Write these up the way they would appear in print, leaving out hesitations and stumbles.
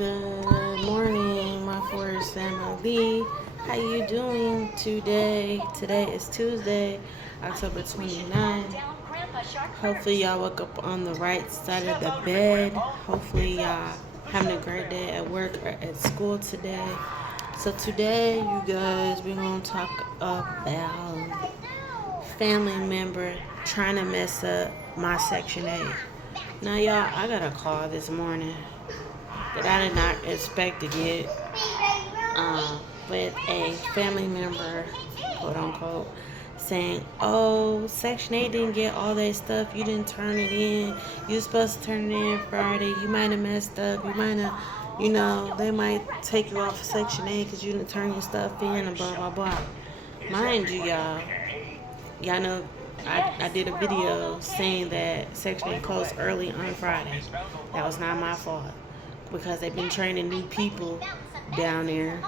Good morning, my Forest family. How you doing today? Today is Tuesday, October 29th. Hopefully y'all woke up on the right side of the bed. Hopefully y'all having a great day at work or at school today. So today, you guys, we're going to talk about family member trying to mess up my Section 8. Now, y'all, I got a call this morning that I did not expect to get with a family member, quote unquote, saying, "Oh, Section 8 didn't get all that stuff. You didn't turn it in. You were supposed to turn it in Friday. You might have messed up. You might have, they might take you off of Section 8 because you didn't turn your stuff in and blah, blah, blah." Mind you, y'all know I did a video saying that Section 8 closed early on Friday. That was not my fault because they've been training new people down there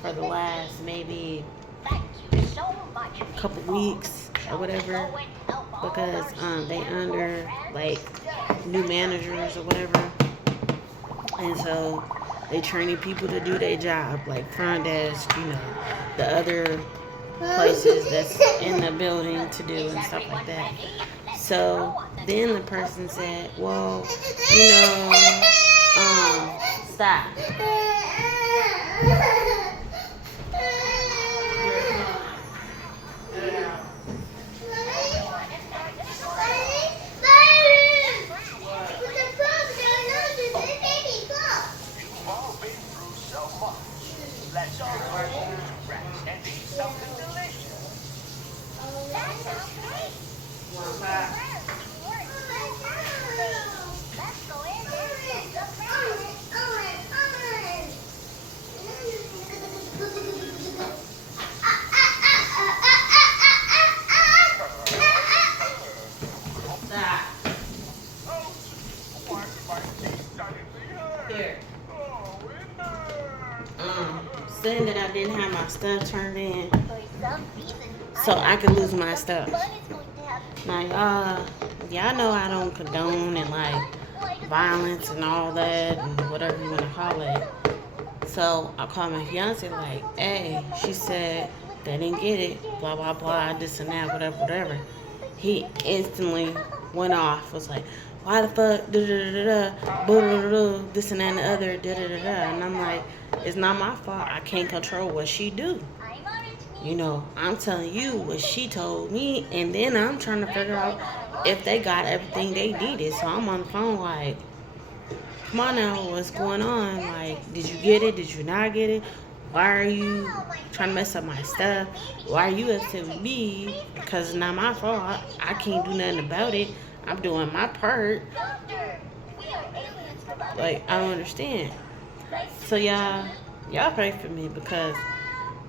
for the last maybe couple weeks or whatever, because they under like new managers or whatever, and so they training people to do their job, like front desk, the other places that's in the building to do and stuff like that. So then the person said, "Well, stop." Here. Saying that I didn't have my stuff turned in so I could lose my stuff. Now, y'all know I don't condone and like violence and all that and whatever you want to call it. So I called my fiance like, "Hey," she said, "they didn't get it, blah, blah, blah, this and that, whatever. He instantly went off, was like, "Why the fuck, this and that and the other, and I'm like, "It's not my fault. I can't control what she do. I'm telling you what she told me, and then I'm trying to figure out if they got everything they needed." So I'm on the phone like, "Come on now, what's going on? Like, did you get it? Did you not get it? Why are you trying to mess up my stuff? Why are you upset with me? Because it's not my fault. I can't do nothing about it. I'm doing my part." Like, I don't understand. So y'all pray for me because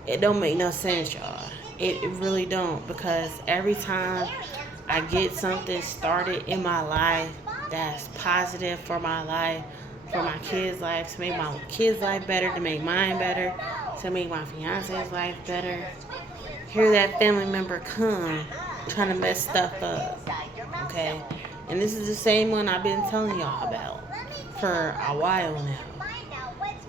it don't make no sense, y'all. It really don't, because every time I get something started in my life that's positive for my life, for my kids' life, to make my kids' life better, to make mine better, to make my fiance's life better, here that family member come trying to mess stuff up, okay? And this is the same one I've been telling y'all about for a while now,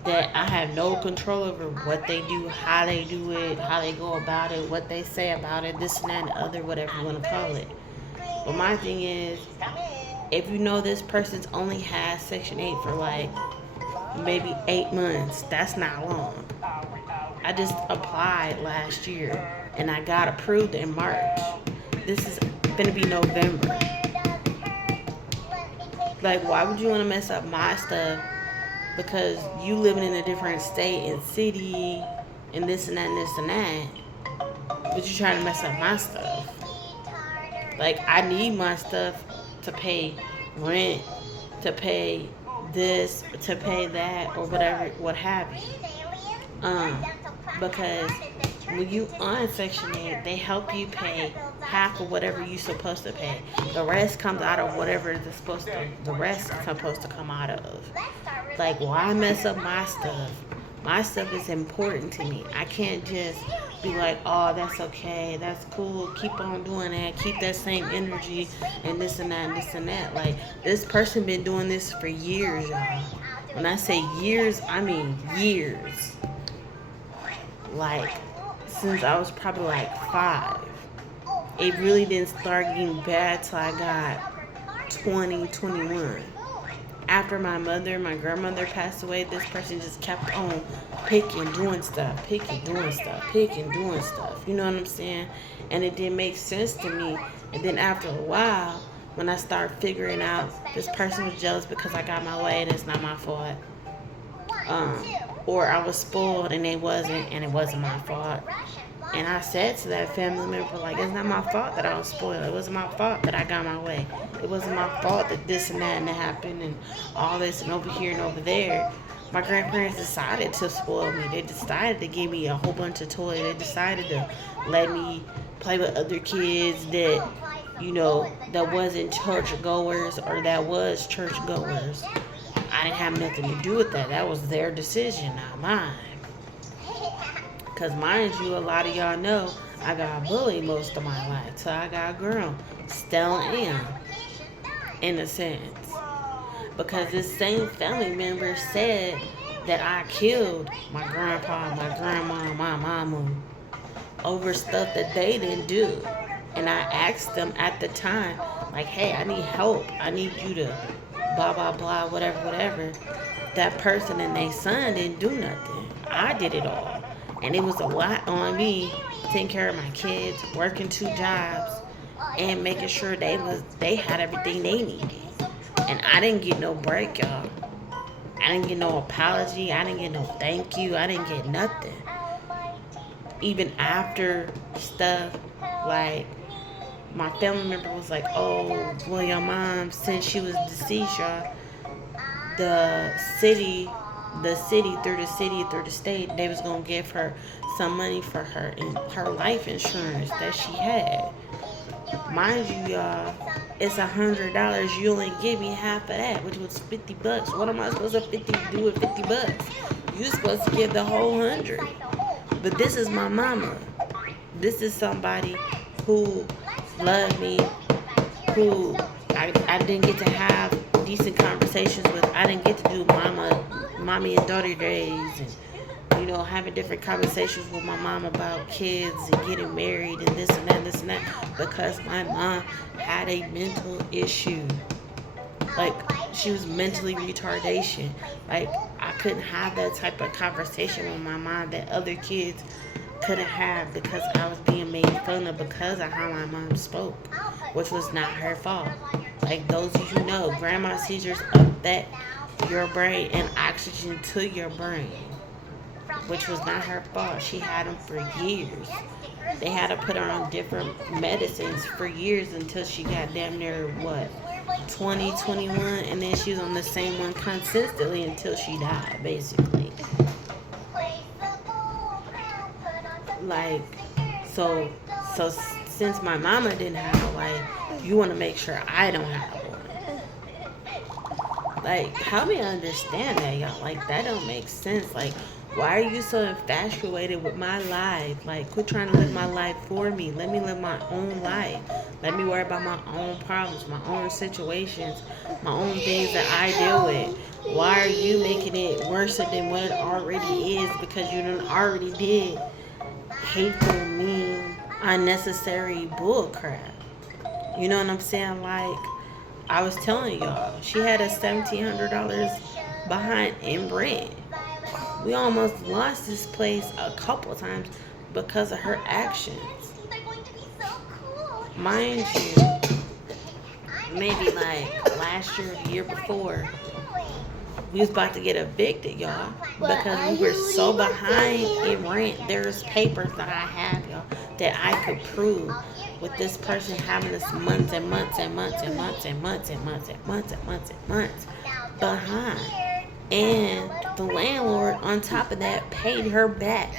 that I have no control over what they do, how they do it, how they go about it, what they say about it, this and that and the other, whatever you want to call it. But my thing is, if you know this person's only had Section 8 for like maybe 8 months, that's not long. I just applied last year and I got approved in March. This is gonna be November. Like, why would you want to mess up my stuff because you living in a different state and city and this and that and this and that, but you trying to mess up my stuff? Like, I need my stuff to pay rent, to pay this, to pay that, or whatever, what have you. Because when you on Section 8, they help you pay half of whatever you're supposed to pay. The rest comes out of whatever the rest is supposed to come out of. Like, why mess up my stuff? My stuff is important to me. I can't just be like, "Oh, that's okay, that's cool, keep on doing that, keep that same energy," and this and that and this and that. Like, this person been doing this for years, y'all. When I say years, I mean years. Like, since I was probably like 5. It really didn't start getting bad till I got 20, 21. After my grandmother passed away, this person just kept on picking, doing stuff, picking, doing stuff, picking, doing stuff. You know what I'm saying? And it didn't make sense to me. And then after a while, when I started figuring out this person was jealous because I got my way and it's not my fault. Or I was spoiled and they wasn't, and it wasn't my fault. And I said to that family member, like, it's not my fault that I was spoiled. It wasn't my fault that I got my way. It wasn't my fault that this and that and that happened and all this and over here and over there. My grandparents decided to spoil me. They decided to give me a whole bunch of toys. They decided to let me play with other kids that, that wasn't church goers or that was church goers. I didn't have nothing to do with that. That was their decision, not mine. Because mind you, a lot of y'all know I got bullied most of my life. So I got grown. Still am. In a sense. Because this same family member said that I killed my grandpa, my grandma, my mama over stuff that they didn't do. And I asked them at the time, like, hey, I need help. I need you to blah, blah, blah, whatever. That person and their son didn't do nothing. I did it all. And it was a lot on me taking care of my kids, working 2 jobs, and making sure they had everything they needed. And I didn't get no break, y'all. I didn't get no apology. I didn't get no thank you. I didn't get nothing. Even after stuff, like, my family member was like, oh, well, your mom, since she was deceased, y'all, the city, through the state, they was going to give her some money for her life insurance that she had. Mind you, y'all, it's $100. You only give me half of that, which was $50. What am I supposed to do with $50? You're supposed to give the whole 100. But this is my mama. This is somebody who loved me, who I didn't get to have decent conversations with. I didn't get to do mommy and daughter days, and having different conversations with my mom about kids and getting married and this and that, because my mom had a mental issue. Like, she was mentally retardation. Like, I couldn't have that type of conversation with my mom that other kids couldn't have because I was being made fun of because of how my mom spoke, which was not her fault. Like, those of you who know, grandma seizures affect your brain and oxygen to your brain, which was not her fault. She had them for years. They had to put her on different medicines for years until she got damn near, 20, 21, and then she was on the same one consistently until she died, basically. Like, so since my mama didn't have a life, you want to make sure I don't have one. Like, help me understand that, y'all. Like, that don't make sense. Like, why are you so infatuated with my life? Like, quit trying to live my life for me. Let me live my own life. Let me worry about my own problems, my own situations, my own things that I deal with. Why are you making it worse than what it already is? Because you done already did hateful, mean, unnecessary bull crap. You know what I'm saying? Like, I was telling y'all, she had a $1,700 behind in rent. We almost lost this place a couple times because of her actions. Mind you, maybe like last year, the year before, we was about to get evicted, y'all, because we were so behind in rent. There's papers that I have, y'all, that I could prove with this person having us months and months and months and months and months and months and months and months and months behind. And the landlord, on top of that, paid her back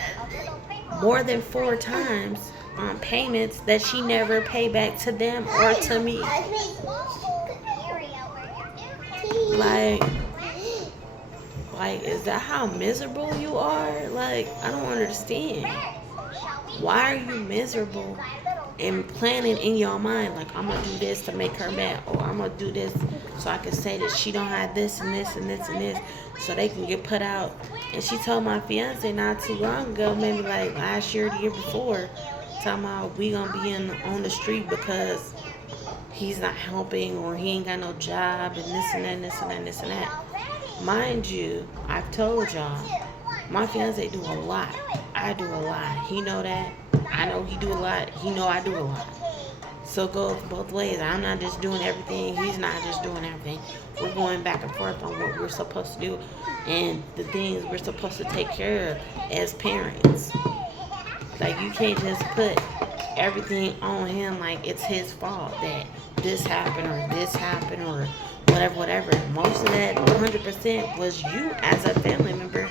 more than 4 times on payments that she never paid back to them or to me. Like, is that how miserable you are? Like, I don't understand. Why are you miserable and planning in your mind, like, I'm going to do this to make her mad, or I'm going to do this so I can say that she don't have this and this and this and this, so they can get put out. And she told my fiance not too long ago, maybe like last year, the year before, talking about we gonna be on the street because he's not helping or he ain't got no job and this and that and this and that and this and that. Mind you, I've told y'all, my fiance do a lot. I do a lot. He know that. I know he do a lot. He know I do a lot. So it goes both ways. I'm not just doing everything. He's not just doing everything. We're going back and forth on what we're supposed to do and the things we're supposed to take care of as parents. Like, you can't just put everything on him like it's his fault that this happened or whatever. Most of that 100% was you as a family member.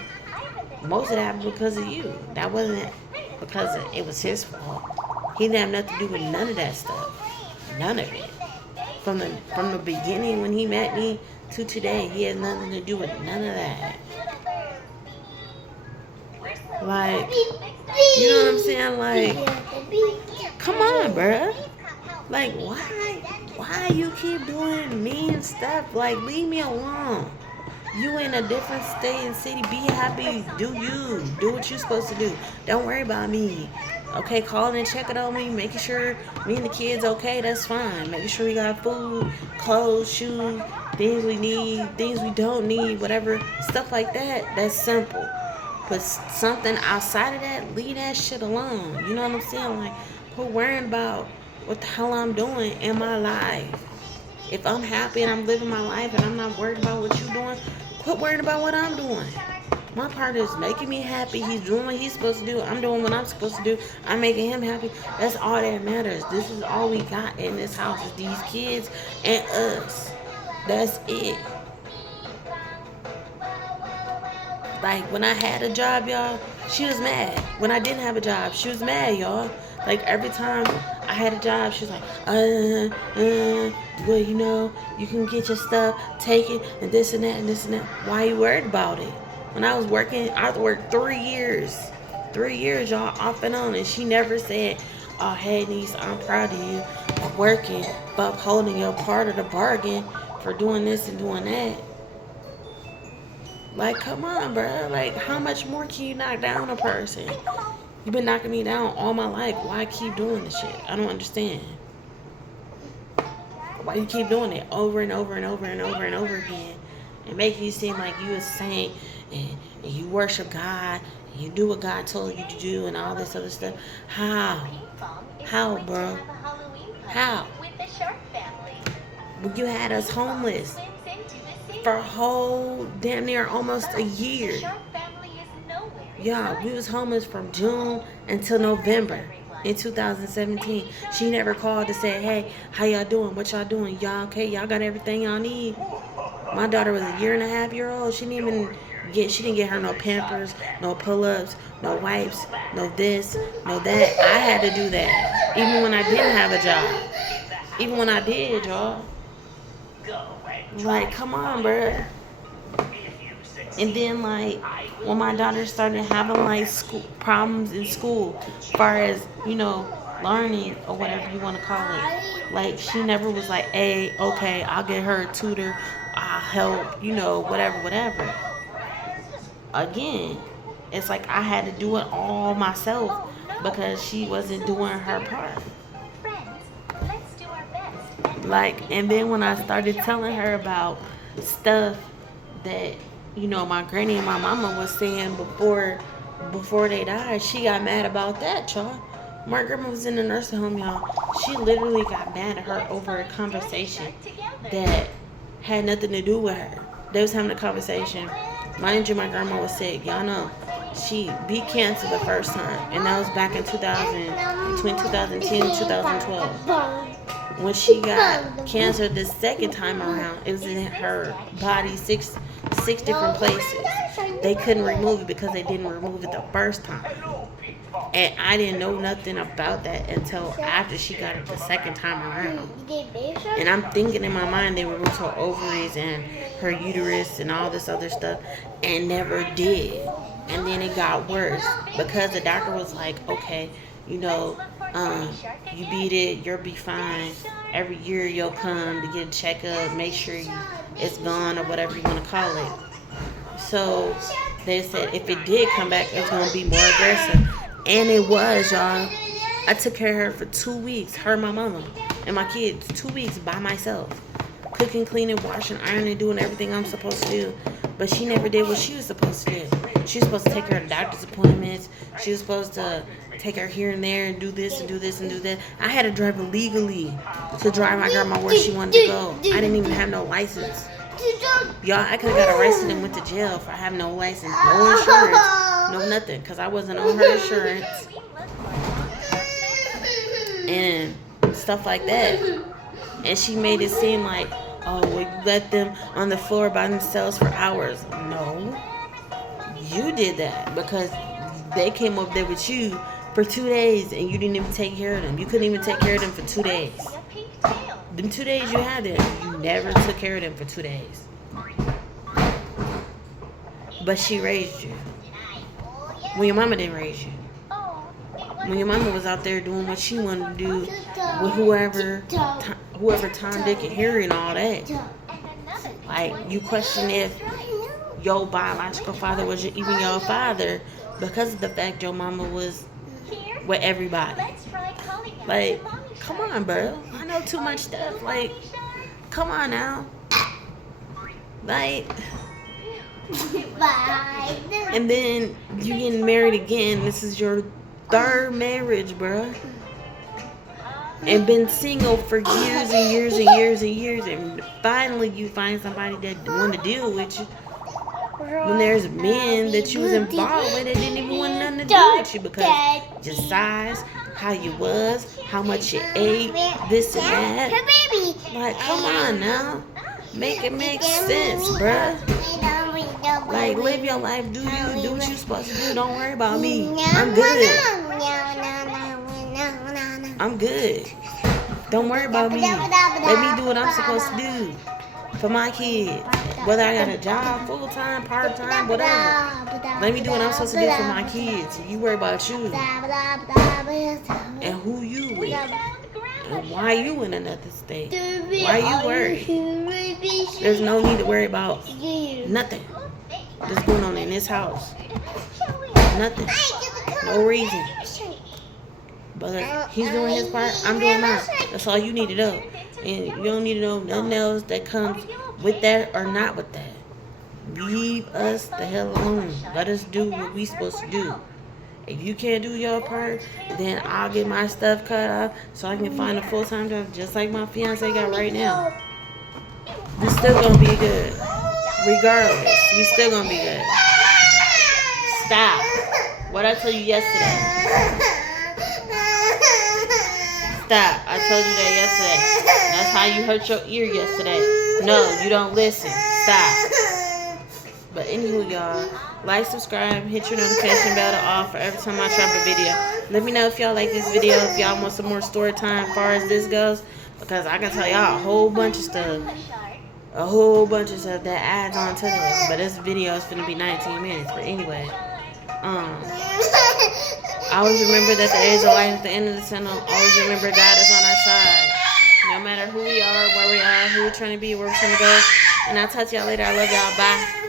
Most of that happened because of you. That wasn't because it was his fault. He didn't have nothing to do with none of that stuff. None of it. From the beginning when he met me to today, he had nothing to do with none of that. Like, you know what I'm saying? Like, come on, bruh. Like, why you keep doing mean stuff? Like, leave me alone. You in a different state and city. Be happy. Do you. Do what you're supposed to do. Don't worry about me. Okay, calling and checking on me, making sure me and the kids okay, that's fine. Making sure we got food, clothes, shoes, things we need, things we don't need, whatever. Stuff like that, that's simple. But something outside of that, leave that shit alone. You know what I'm saying? Like, quit worrying about what the hell I'm doing in my life. If I'm happy and I'm living my life and I'm not worried about what you're doing, quit worrying about what I'm doing. My part is making me happy. He's doing what he's supposed to do. I'm doing what I'm supposed to do. I'm making him happy. That's all that matters. This is all we got in this house is these kids and us. That's it. Like, when I had a job, y'all, she was mad. When I didn't have a job, she was mad, y'all. Like, every time I had a job, she was like, well, you know, you can get your stuff, take it, and this and that and this and that. Why are you worried about it? When I was working, I worked 3 years. 3 years, y'all, off and on. And she never said, oh, hey, niece, I'm proud of you for working, for upholding your part of the bargain, for doing this and doing that. Like, come on, bro. Like, how much more can you knock down a person? You've been knocking me down all my life. Why keep doing this shit? I don't understand. Why you keep doing it over and over and over and over and over again? And making you seem like you a saint and you worship God and you do what God told you to do and all this other stuff. How? How, bro? How? You had us homeless for a whole damn near almost a year. Yeah, we was homeless from June until November in 2017. She never called to say, hey, how y'all doing? What y'all doing? Y'all okay? Y'all got everything y'all need? My daughter was a 1.5-year-old. She didn't get her no Pampers, no pull-ups, no wipes, no this, no that. I had to do that. Even when I didn't have a job. Even when I did, y'all. Like, come on, bruh. And then, like, when my daughter started having, like, school problems in school, as far as, you know, learning or whatever you want to call it. Like, she never was like, hey, okay, I'll get her a tutor, I'll help, you know, whatever. Again, it's like I had to do it all myself because she wasn't doing her part. Like, and then when I started telling her about stuff that, you know, my granny and my mama was saying before they died, she got mad about that, y'all. My grandma was in the nursing home, y'all. She literally got mad at her over a conversation that had nothing to do with her. They was having a conversation. Mind you, my grandma was sick. Y'all know she beat cancer the first time, and that was back in between 2010 and 2012. When she got cancer the second time around, it was in her body, six different places. They couldn't remove it because they didn't remove it the first time. And I didn't know nothing about that until after she got it the second time around. And I'm thinking in my mind they removed her ovaries and her uterus and all this other stuff, and never did. And then it got worse because the doctor was like, okay, you know, you beat it, you'll be fine. every year you'll come to get a checkup, make sure it's gone or whatever you want to call it. So they said if it did come back, it's going to be more aggressive. And it was, y'all. I took care of her for 2 weeks, her, my mama, and my kids, 2 weeks by myself. Cooking, cleaning, washing, ironing, doing everything I'm supposed to do. But she never did what she was supposed to do. She was supposed to take her to doctor's appointments. She was supposed to take her here and there and do this and do this and do that. I had to drive her legally to drive my grandma where she wanted to go. I didn't even have no license. Y'all, I could have got arrested and went to jail for having no license, no insurance, no nothing, because I wasn't on her insurance and stuff like that. And she made it seem like, oh, well, you let them on the floor by themselves for hours. No, you did that because they came up there with you for 2 days and you didn't even take care of them. You couldn't even take care of them for 2 days. Them 2 days you had them, you never took care of them for 2 days. But she raised you. When your mama didn't raise you. When your mama was out there doing what she wanted to do with whoever Tom, Dick, and Harry and all that. Like, you question if your biological father was even your father because of the fact your mama was with everybody. Like, come on, bro. I know too much stuff. Like, come on now. Like, and then you getting married again. This is your 3rd marriage, bro. And been single for years and years and years and years. And finally you find somebody that want to deal with you. When there's men that you was involved with that didn't even want nothing to do with you because your size, how you was, how much you ate, this and that. Like, come on now. Make it make sense, bruh. Like, live your life. Do you. Do what you're supposed to do. Don't worry about me. I'm good. I'm good. Don't worry about me. Let me do what I'm supposed to do for my kids. Whether I got a job, full-time, part-time, whatever. Let me do what I'm supposed to do for my kids. You worry about you. And who you with. And why you in another state? Why you worried? There's no need to worry about nothing that's going on in this house. Nothing. No reason. But he's doing his part, I'm doing mine. That's all you need to know. And you don't need to know nothing else that comes with that or not with that. Leave us the hell alone. Let us do what we supposed to do. If you can't do your part, then I'll get my stuff cut off so I can find a full-time job just like my fiance got right now. We're still gonna be good. Regardless, we still gonna be good. Stop. What I told you yesterday. Stop. I told you that yesterday. That's how you hurt your ear yesterday. No, you don't listen. Stop. But anywho, y'all, like, subscribe, hit your notification bell to all for every time I drop a video. Let me know if y'all like this video, if y'all want some more story time as far as this goes, because I can tell y'all a whole bunch of stuff that adds on to this. But this video is going to be 19 minutes. But anyway, always remember that there is a light at the end of the tunnel. Always remember God is on our side. No matter who we are, where we are, who we're trying to be, where we're trying to go. And I'll talk to y'all later. I love y'all. Bye.